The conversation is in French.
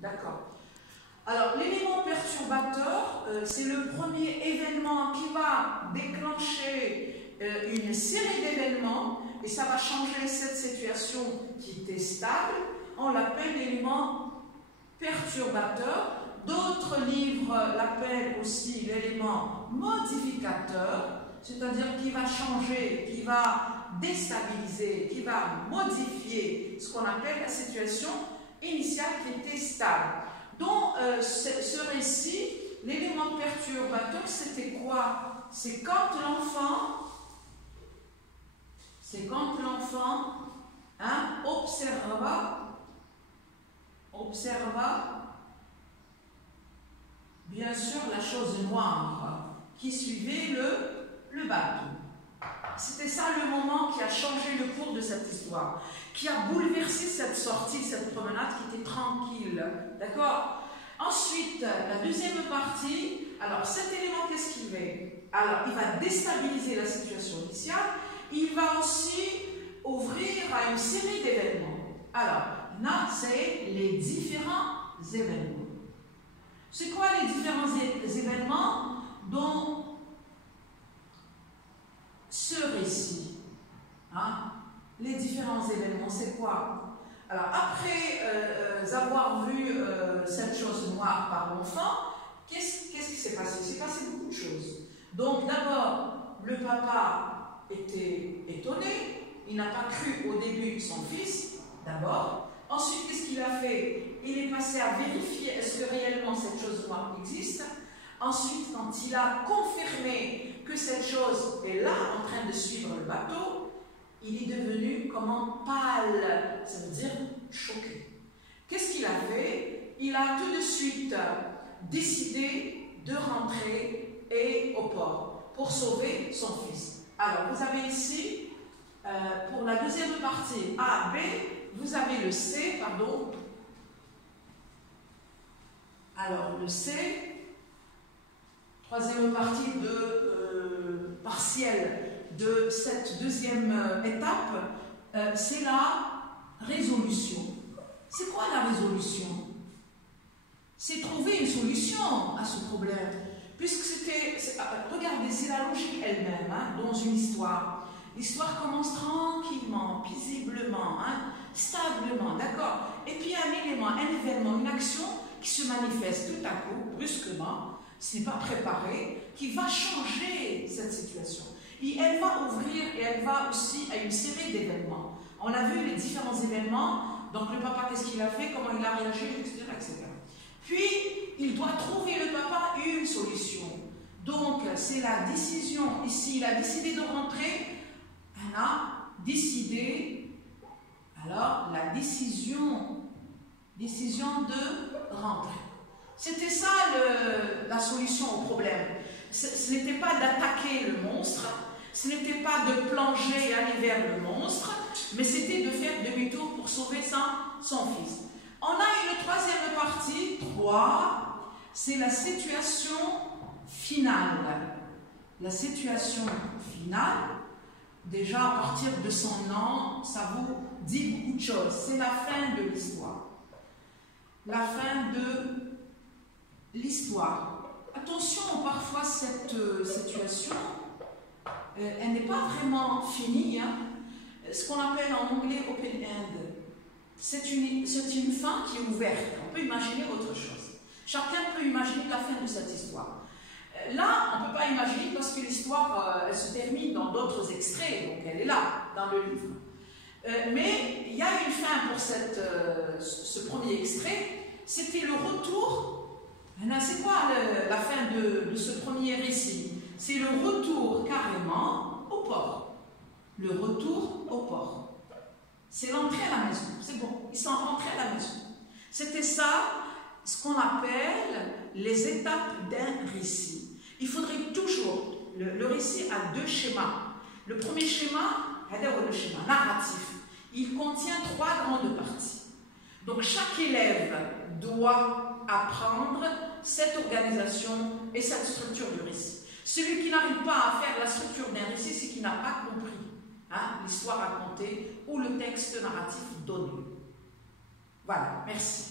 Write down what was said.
D'accord. Alors, l'élément perturbateur, c'est le premier événement qui va déclencher une série d'événements et ça va changer cette situation qui était stable. On l'appelle l'élément perturbateur. D'autres livres l'appellent aussi l'élément modificateur, c'est-à-dire qui va changer, qui va déstabiliser, qui va modifier ce qu'on appelle la situation initiale qui était stable. Donc, ce récit, l'élément perturbateur, c'était quoi? C'est quand l'enfant observa bien sûr la chose noire qui suivait le bateau. C'était ça le moment qui a changé le cours de cette histoire, qui a bouleversé cette sortie, cette promenade qui était tranquille. D'accord? Ensuite, la deuxième partie, alors cet élément, qu'est-ce qu'il fait? Alors, il va déstabiliser la situation initiale, il va aussi ouvrir à une série d'événements. Alors, là, c'est les différents événements. C'est quoi les différents événements dont ce récit, hein? Les différents événements, c'est quoi? Alors, après avoir vu cette chose noire par l'enfant, qu'est-ce qui s'est passé? Il s'est passé beaucoup de choses. Donc, d'abord, le papa était étonné, il n'a pas cru au début son fils, d'abord. Ensuite, qu'est-ce qu'il a fait? Il est passé à vérifier est-ce que réellement cette chose noire existe. Ensuite, quand il a confirmé que cette chose est là, en train de suivre le bateau, il est devenu comment pâle, ça veut dire choqué. Qu'est-ce qu'il a fait? Il a tout de suite décidé de rentrer au port pour sauver son fils. Alors, vous avez ici, pour la deuxième partie A, B, vous avez le C, pardon. Alors, le C, troisième partie partielle de cette deuxième étape, c'est la résolution. C'est quoi la résolution? C'est trouver une solution à ce problème. Puisque regardez, c'est la logique elle-même, hein, dans une histoire. L'histoire commence tranquillement, paisiblement, hein, stablement, d'accord? Et puis un élément, un événement, une action qui se manifeste tout à coup, brusquement, ce n'est pas préparé, qui va changer cette situation. Et elle va ouvrir et elle va aussi à une série d'événements. On a vu les différents événements, donc le papa, qu'est-ce qu'il a fait, comment il a réagi, etc., etc. Puis, il doit trouver, le papa, une solution. Donc, c'est la décision, ici, il a décidé de rentrer, elle a décidé, alors, la décision de rentrer. C'était ça la solution au problème. Ce n'était pas d'attaquer le monstre, ce n'était pas de plonger et aller vers le monstre, mais c'était de faire demi-tour pour sauver son fils. On a une troisième partie, 3, c'est la situation finale. La situation finale, déjà à partir de son nom, ça vous dit beaucoup de choses. C'est la fin de l'histoire. La fin de l'histoire. Attention, parfois cette situation, elle n'est pas vraiment finie. Hein. Ce qu'on appelle en anglais open end. C'est une fin qui est ouverte. On peut imaginer autre chose. Chacun peut imaginer la fin de cette histoire. Là, on ne peut pas imaginer parce que l'histoire, elle se termine dans d'autres extraits, donc elle est là, dans le livre. Mais il y a une fin pour ce premier extrait. C'était le retour. C'est quoi la fin de ce premier récit? C'est le retour carrément au port. Le retour au port. C'est l'entrée à la maison. C'est bon, ils sont rentrés à la maison. C'était ça, ce qu'on appelle les étapes d'un récit. Il faudrait toujours, le récit a deux schémas. Le premier schéma, le schéma narratif, il contient 3 grandes parties. Donc chaque élève doit apprendre cette organisation et cette structure du récit. Celui qui n'arrive pas à faire la structure d'un récit, c'est qu'il n'a pas compris l'histoire racontée ou le texte narratif donné. Voilà, merci.